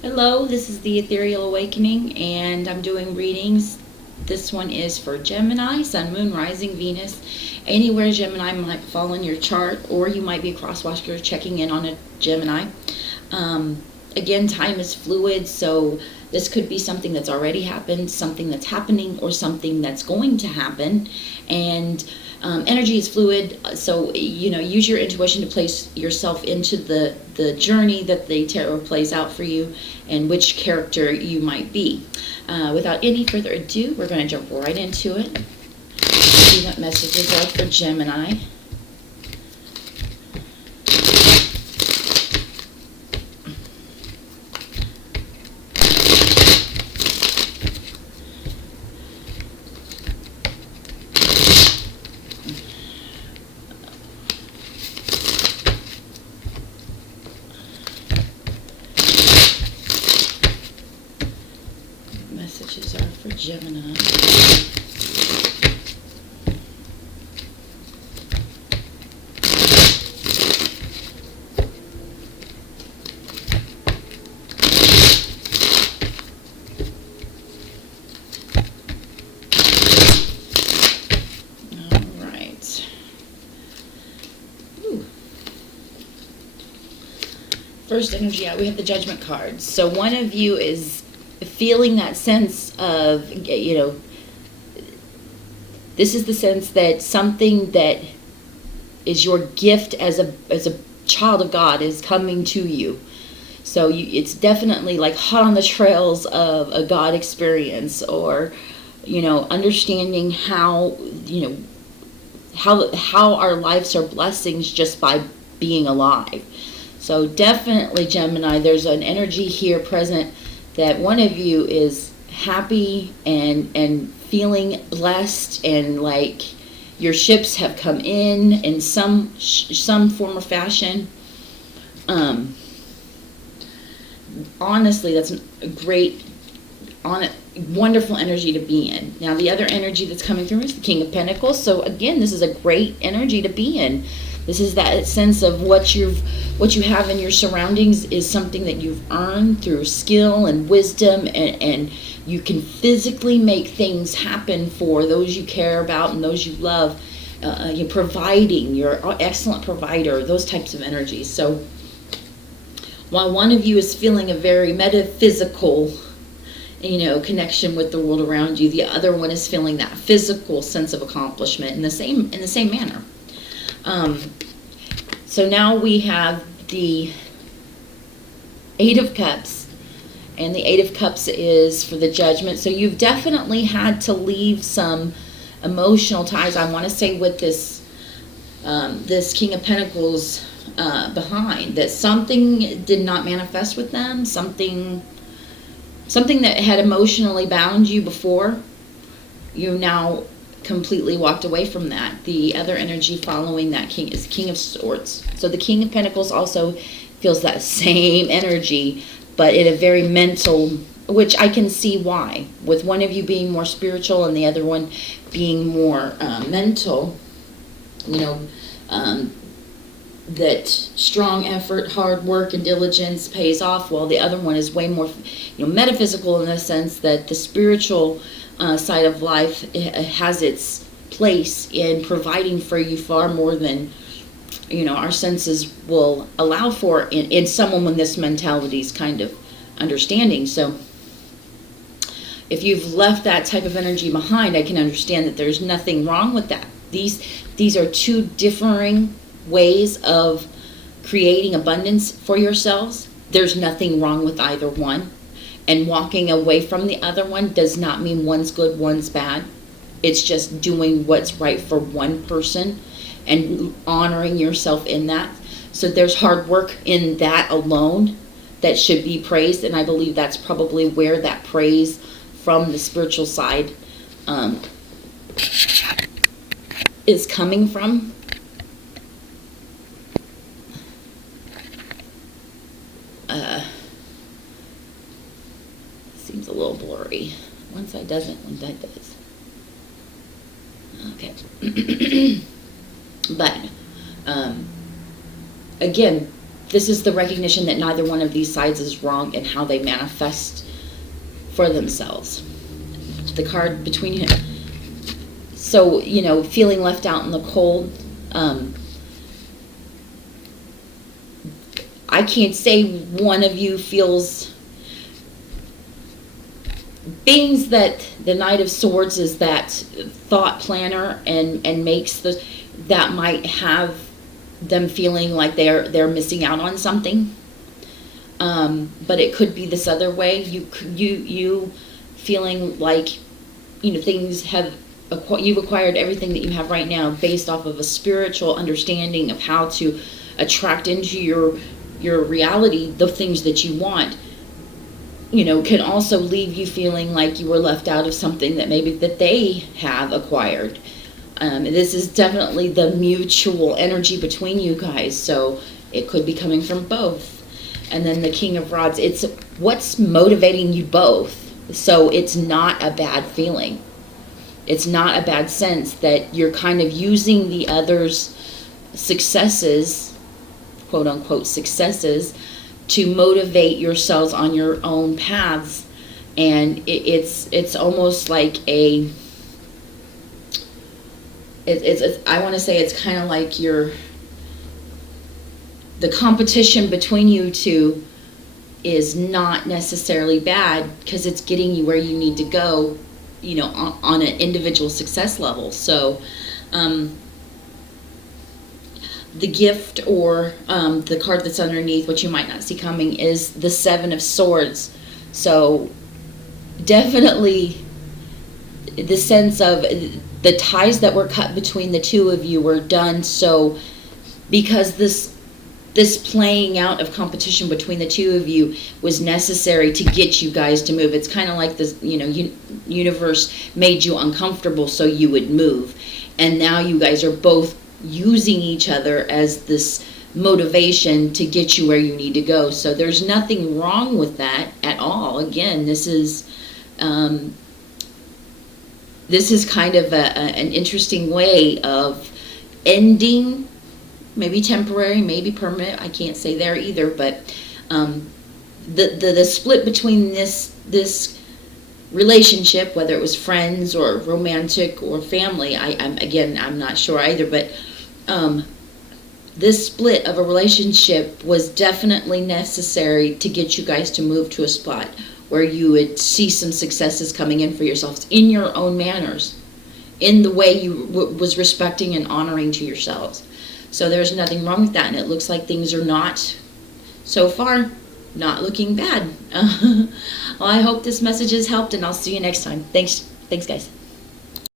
Hello, this is the Ethereal Awakening, and I'm doing readings. This one is for Gemini, Sun, Moon, Rising, Venus. Anywhere Gemini might fall in your chart, or you might be a crosswatcher checking in on a Gemini. Again, time is fluid, so this could be something that's already happened, something that's happening, or something that's going to happen. And energy is fluid, so use your intuition to place yourself into the journey that the tarot plays out for you, and which character you might be. Without any further ado, we're going to jump right into it. See what messages are for Gemini. Messages are for Gemini. All right. Ooh. First energy out, we have the Judgment cards. So one of you is feeling that sense of, this is the sense that something that is your gift as a child of God is coming to you. So it's definitely like hot on the trails of a God experience, or understanding how how our lives are blessings just by being alive. So definitely, Gemini, there's an energy here present that one of you is happy and feeling blessed, and like your ships have come in some form or fashion. Honestly, that's a great, wonderful energy to be in. Now, the other energy that's coming through is the King of Pentacles. So again, this is a great energy to be in. This is that sense of what you have in your surroundings is something that you've earned through skill and wisdom, and you can physically make things happen for those you care about and those you love. You're providing, you're an excellent provider, those types of energies. So while one of you is feeling a very metaphysical connection with the world around you, the other one is feeling that physical sense of accomplishment in the same manner. So now we have the Eight of Cups, and the Eight of Cups is for the Judgment. So you've definitely had to leave some emotional ties, I want to say, with this this King of Pentacles behind, that something did not manifest with them, something that had emotionally bound you before. You now completely walked away from that. The other energy following that king is King of Swords. So the King of Pentacles also feels that same energy, but in a very mental, which I can see why, with one of you being more spiritual and the other one being more mental. That strong effort, hard work, and diligence pays off, while the other one is way more metaphysical, in the sense that the spiritual side of life has its place in providing for you far more than our senses will allow for in someone with this mentality kind of understanding. So if you've left that type of energy behind, I can understand that there's nothing wrong with that. These are two differing ways of creating abundance for yourselves. There's nothing wrong with either one. And walking away from the other one does not mean one's good, one's bad. It's just doing what's right for one person and honoring yourself in that. So there's hard work in that alone that should be praised, and I believe that's probably where that praise from the spiritual side is coming from. Seems a little blurry. One side doesn't, one side does. Okay. But again, this is the recognition that neither one of these sides is wrong in how they manifest for themselves. The card between him. So, feeling left out in the cold. I can't say one of you feels... Being that the Knight of Swords is that thought planner and makes that might have them feeling like they're missing out on something. But it could be this other way. You feeling like, you've acquired everything that you have right now based off of a spiritual understanding of how to attract into your reality the things that you want. Can also leave you feeling like you were left out of something that maybe that they have acquired. This is definitely the mutual energy between you guys, so it could be coming from both. And then the King of Rods, it's what's motivating you both. So it's not a bad feeling. It's not a bad sense that you're kind of using the other's successes, quote unquote successes, to motivate yourselves on your own paths. And it's almost like I want to say it's kind of like the competition between you two is not necessarily bad, because it's getting you where you need to go, on an individual success level. So the gift, or the card that's underneath, which you might not see coming, is the Seven of Swords. So definitely the sense of the ties that were cut between the two of you were done so because this playing out of competition between the two of you was necessary to get you guys to move. It's kind of like this, universe made you uncomfortable so you would move. And now you guys are both using each other as this motivation to get you where you need to go. So there's nothing wrong with that at all. Again, this is kind of an interesting way of ending, maybe temporary, maybe permanent. I can't say there either, but the split between this relationship, whether it was friends or romantic or family, I'm not sure either, but this split of a relationship was definitely necessary to get you guys to move to a spot where you would see some successes coming in for yourselves in your own manners, in the way you was respecting and honoring to yourselves. So there's nothing wrong with that, and it looks like things are not, so far, not looking bad. Well, I hope this message has helped, and I'll see you next time. Thanks guys.